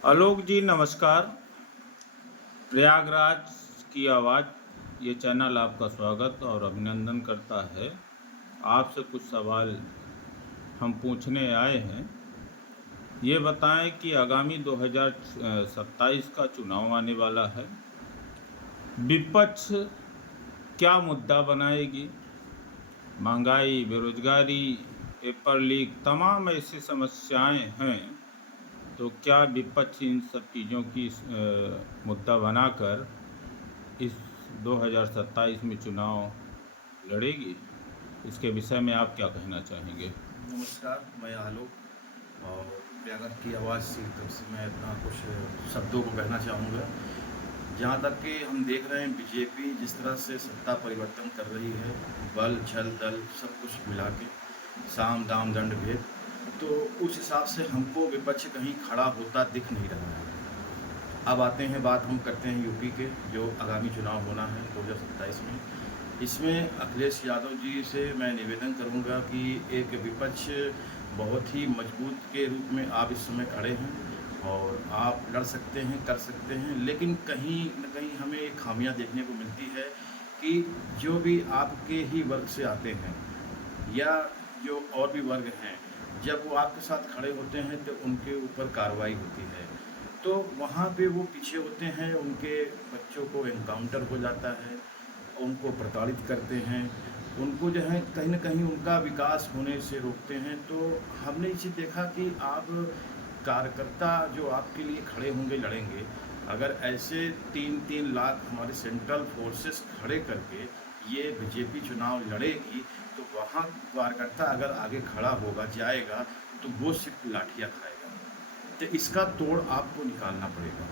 आलोक जी नमस्कार। प्रयागराज की आवाज़ ये चैनल आपका स्वागत और अभिनंदन करता है। आपसे कुछ सवाल हम पूछने आए हैं। ये बताएं कि आगामी 2027 का चुनाव आने वाला है। विपक्ष क्या मुद्दा बनाएगी? महंगाई, बेरोजगारी, पेपर लीक, तमाम ऐसी समस्याएं हैं। तो क्या विपक्ष इन सब चीज़ों की मुद्दा बनाकर इस 2027 में चुनाव लड़ेगी? इसके विषय में आप क्या कहना चाहेंगे? नमस्कार, मैं आलोक और प्रयागराज की आवाज़ की तरफ से मैं अपना कुछ शब्दों को कहना चाहूँगा। जहाँ तक कि हम देख रहे हैं बीजेपी जिस तरह से सत्ता परिवर्तन कर रही है, बल, छल, दल सब कुछ मिला के, साम, दाम, दंड, भेद, तो उस हिसाब से हमको विपक्ष कहीं खड़ा होता दिख नहीं रहा है। अब आते हैं बात हम करते हैं यूपी के, जो आगामी चुनाव होना है 2027 में। इसमें अखिलेश यादव जी से मैं निवेदन करूंगा कि एक विपक्ष बहुत ही मजबूत के रूप में आप इस समय खड़े हैं और आप लड़ सकते हैं, कर सकते हैं, लेकिन कहीं न कहीं हमें एक खामियां देखने को मिलती है कि जो भी आपके ही वर्ग से आते हैं या जो और भी वर्ग हैं, जब वो आपके साथ खड़े होते हैं तो उनके ऊपर कार्रवाई होती है। तो वहाँ पे वो पीछे होते हैं, उनके बच्चों को एनकाउंटर हो जाता है, उनको प्रताड़ित करते हैं, उनको जो है कहीं न कहीं उनका विकास होने से रोकते हैं। तो हमने इसे देखा कि आप कार्यकर्ता जो आपके लिए खड़े होंगे, लड़ेंगे, अगर ऐसे 3-3 लाख हमारे सेंट्रल फोर्सेस खड़े करके ये बीजेपी चुनाव लड़ेगी, तो वहाँ कार्यकर्ता अगर आगे खड़ा होगा, जाएगा, तो वो सिर्फ लाठियाँ खाएगा। तो इसका तोड़ आपको निकालना पड़ेगा,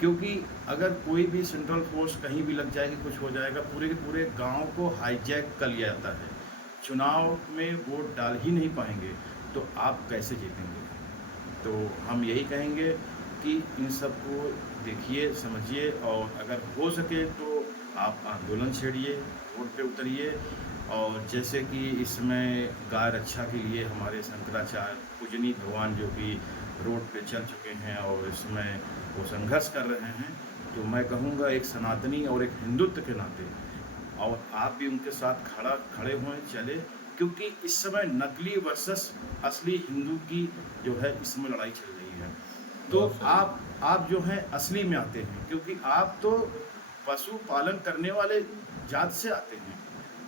क्योंकि अगर कोई भी सेंट्रल फोर्स कहीं भी लग जाएगी, कुछ हो जाएगा, पूरे के पूरे गांव को हाईजैक कर लिया जाता है, चुनाव में वोट डाल ही नहीं पाएंगे, तो आप कैसे जीतेंगे? तो हम यही कहेंगे कि इन सब को देखिए, समझिए, और अगर हो सके तो आप आंदोलन छेड़िए, रोड पे उतरिए। और जैसे कि इसमें गाय रक्षा के लिए हमारे शंकराचार्य पूजनीय भगवान जो कि रोड पे चल चुके हैं और इसमें वो संघर्ष कर रहे हैं, तो मैं कहूँगा एक सनातनी और एक हिंदुत्व के नाते और आप भी उनके साथ खड़े हुए चले, क्योंकि इस समय नकली वर्सेस असली हिंदू की जो है इसमें लड़ाई चल रही है। तो बहुत सही। आप जो हैं असली में आते हैं, क्योंकि आप तो पशु पालन करने वाले जात से आते हैं,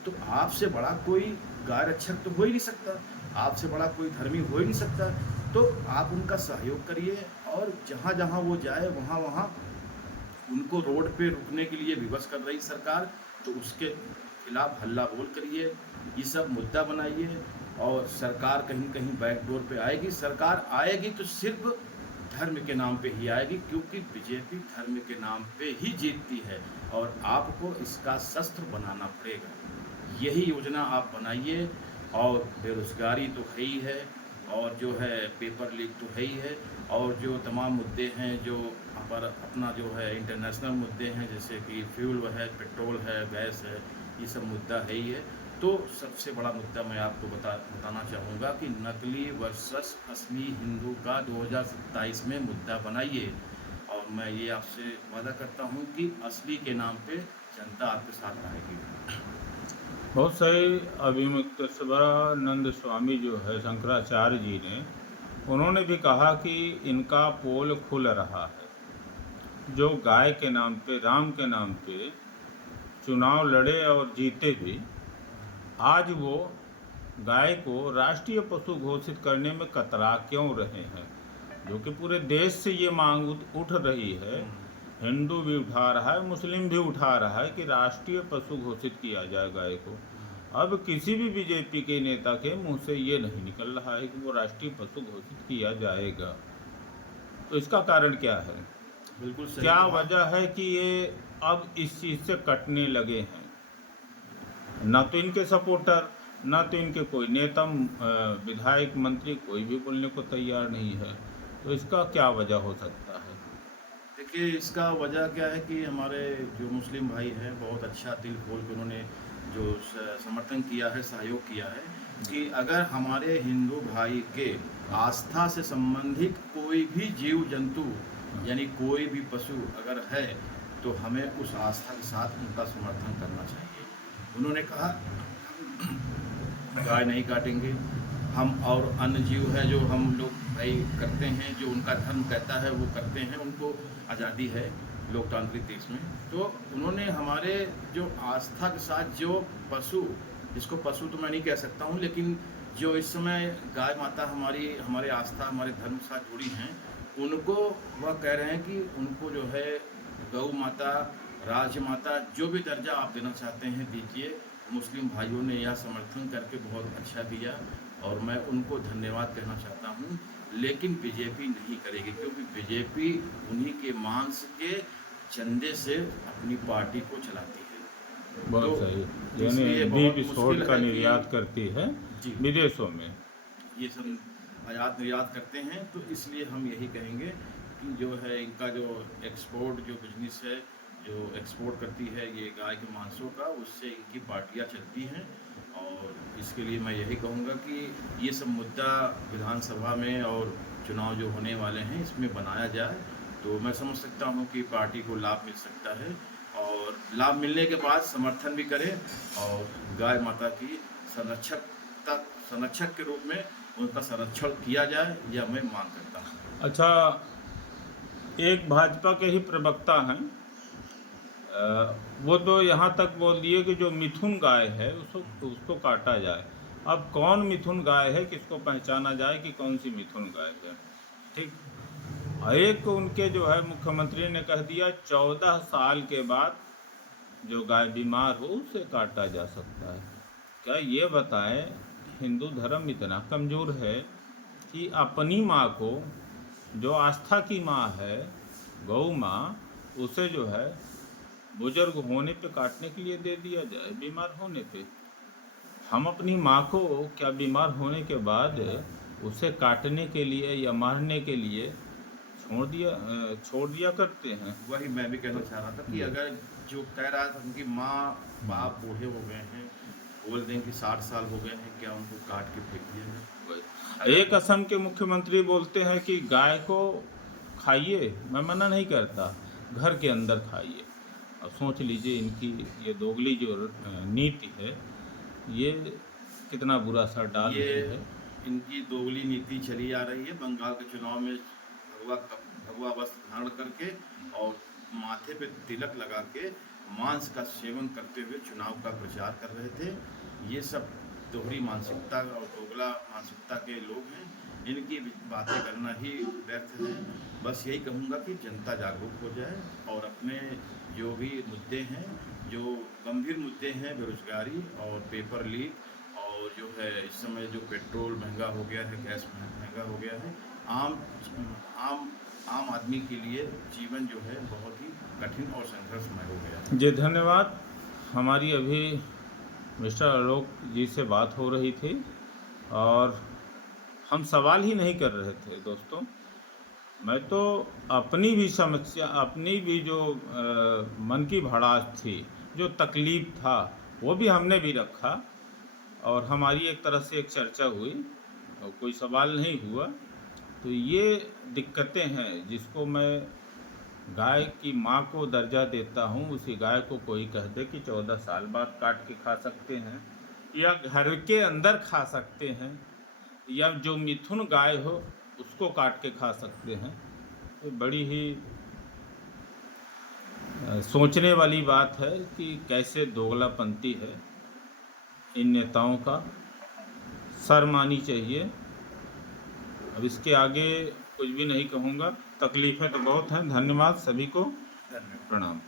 तो आपसे बड़ा कोई गाय रक्षक तो हो ही नहीं सकता, आपसे बड़ा कोई धर्मी हो ही नहीं सकता। तो आप उनका सहयोग करिए और जहाँ जहाँ वो जाए वहाँ वहाँ उनको रोड पे रुकने के लिए विवश कर रही सरकार, तो उसके खिलाफ हल्ला बोल करिए, ये सब मुद्दा बनाइए। और सरकार कहीं कहीं बैकडोर पे आएगी, सरकार आएगी तो सिर्फ धर्म के नाम पे ही आएगी, क्योंकि बीजेपी धर्म के नाम पे ही जीतती है और आपको इसका शस्त्र बनाना पड़ेगा। यही योजना आप बनाइए। और बेरोज़गारी तो है ही है, और जो है पेपर लीक तो है ही है, और जो तमाम मुद्दे हैं जो पर अपना जो है इंटरनेशनल मुद्दे हैं, जैसे कि फ्यूल है, पेट्रोल है, गैस है, ये सब मुद्दा है ही है। तो सबसे बड़ा मुद्दा मैं आपको बताना चाहूँगा कि नकली वर्सेस असली हिंदू का 2027 में मुद्दा बनाइए। और मैं ये आपसे वादा करता हूँ कि असली के नाम पे जनता आपके साथ आएगी। बहुत सही। अभिमुक्तेश्वरानंद स्वामी जो है शंकराचार्य जी ने, उन्होंने भी कहा कि इनका पोल खुल रहा है। जो गाय के नाम पे, राम के नाम पे चुनाव लड़े और जीते भी, आज वो गाय को राष्ट्रीय पशु घोषित करने में कतरा क्यों रहे हैं? जो कि पूरे देश से ये मांग उठ रही है। हिंदू भी उठा रहा है, मुस्लिम भी उठा रहा है कि राष्ट्रीय पशु घोषित किया जाए गाय को। अब किसी भी बीजेपी के नेता के मुंह से ये नहीं निकल रहा है कि वो राष्ट्रीय पशु घोषित किया जाएगा। तो इसका कारण क्या है? बिल्कुल सही क्या कहा। वजह है कि ये अब इस चीज़ से कटने लगे हैं? न तो इनके सपोर्टर, न तो इनके कोई नेता, विधायक, मंत्री कोई भी बोलने को तैयार नहीं है। तो इसका क्या वजह हो सकता है? देखिए, इसका वजह क्या है कि हमारे जो मुस्लिम भाई हैं बहुत अच्छा दिल खोल के उन्होंने जो समर्थन किया है, सहयोग किया है कि अगर हमारे हिंदू भाई के आस्था से संबंधित कोई भी जीव जंतु यानी कोई भी पशु अगर है तो हमें उस आस्था के साथ उनका समर्थन करना चाहिए। उन्होंने कहा गाय नहीं काटेंगे हम, और अन्य जीव है जो हम लोग भाई करते हैं, जो उनका धर्म कहता है वो करते हैं, उनको आज़ादी है लोकतांत्रिक देश में। तो उन्होंने हमारे जो आस्था के साथ जो पशु, जिसको पशु तो मैं नहीं कह सकता हूँ, लेकिन जो इस समय गाय माता हमारे आस्था हमारे धर्म के साथ जुड़ी हैं, उनको वह कह रहे हैं कि उनको जो है गौ माता, राज्य माता, जो भी दर्जा आप देना चाहते हैं दीजिए। मुस्लिम भाइयों ने यह समर्थन करके बहुत अच्छा किया और मैं उनको धन्यवाद कहना चाहता हूँ। लेकिन बीजेपी नहीं करेगी, क्योंकि बीजेपी उन्हीं के मांस के चंदे से अपनी पार्टी को चलाती है। बहुत तो सही, इसलिए यानी बहुत दीप मुश्किल विस्फोट का है कि निर्यात करती है जी विदेशों में। ये सब आयात निर्यात करते हैं, तो इसलिए हम यही कहेंगे कि जो है इनका जो एक्सपोर्ट जो बिजनेस है, जो एक्सपोर्ट करती है ये गाय के मांसों का, उससे इनकी पार्टियां चलती हैं। और इसके लिए मैं यही कहूँगा कि ये सब मुद्दा विधानसभा में और चुनाव जो होने वाले हैं इसमें बनाया जाए, तो मैं समझ सकता हूँ कि पार्टी को लाभ मिल सकता है। और लाभ मिलने के बाद समर्थन भी करें और गाय माता की संरक्षक के रूप में उनका संरक्षण किया जाए, यह मैं मांग करता हूँ। अच्छा, एक भाजपा के ही प्रवक्ता हैं, वो तो यहाँ तक बोल दिए कि जो मिथुन गाय है उसको काटा जाए। अब कौन मिथुन गाय है, किसको पहचाना जाए कि कौन सी मिथुन गाय है? ठीक, एक उनके जो है मुख्यमंत्री ने कह दिया 14 साल के बाद जो गाय बीमार हो उसे काटा जा सकता है। क्या ये बताएं, हिंदू धर्म इतना कमज़ोर है कि अपनी माँ को, जो आस्था की माँ है गौ माँ, उसे जो है बुजुर्ग होने पे काटने के लिए दे दिया जाए, बीमार होने पे? हम अपनी माँ को क्या बीमार होने के बाद उसे काटने के लिए या मारने के लिए छोड़ दिया करते हैं? वही मैं भी कहना चाह रहा था कि अगर जो कह रहा था उनकी माँ बाप बूढ़े हो गए हैं, बोल दें कि 60 साल हो गए हैं, क्या उनको काट के फेंक दिया जाए? एक असम के मुख्यमंत्री बोलते हैं कि गाय को खाइए, मैं मना नहीं करता, घर के अंदर खाइए। अब सोच लीजिए इनकी ये दोगली जो नीति है ये कितना बुरा असर डाल ये रही है। इनकी दोगली नीति चली आ रही है। बंगाल के चुनाव में भगवा वस्त्र धारण करके और माथे पे तिलक लगा के मांस का सेवन करते हुए चुनाव का प्रचार कर रहे थे। ये सब दोहरी मानसिकता और दोगला मानसिकता के लोग हैं, इनकी बातें करना ही व्यर्थ है। बस यही कहूँगा कि जनता जागरूक हो जाए और अपने जो भी मुद्दे हैं, जो गंभीर मुद्दे हैं, बेरोजगारी और पेपर लीक और जो है इस समय जो पेट्रोल महंगा हो गया है, गैस महंगा हो गया है, आम आदमी के लिए जीवन जो है बहुत ही कठिन और संघर्षमय हो गया। जी धन्यवाद। हमारी अभी मिस्टर आलोक जी से बात हो रही थी और हम सवाल ही नहीं कर रहे थे दोस्तों। मैं तो अपनी भी समस्या, अपनी भी जो मन की भड़ास थी, जो तकलीफ़ था, वो भी हमने भी रखा और हमारी एक तरह से एक चर्चा हुई और कोई सवाल नहीं हुआ। तो ये दिक्कतें हैं जिसको मैं गाय की माँ को दर्जा देता हूँ, उसी गाय को कोई कह दे कि 14 साल बाद काट के खा सकते हैं या घर के अंदर खा सकते हैं या जो मिथुन गाय हो उसको काट के खा सकते हैं, तो बड़ी ही सोचने वाली बात है कि कैसे दोगलापंती है इन नेताओं का। शर्म आनी चाहिए। अब इसके आगे कुछ भी नहीं कहूँगा, तकलीफ़ें तो बहुत हैं। धन्यवाद सभी को, धन्यवाद। प्रणाम।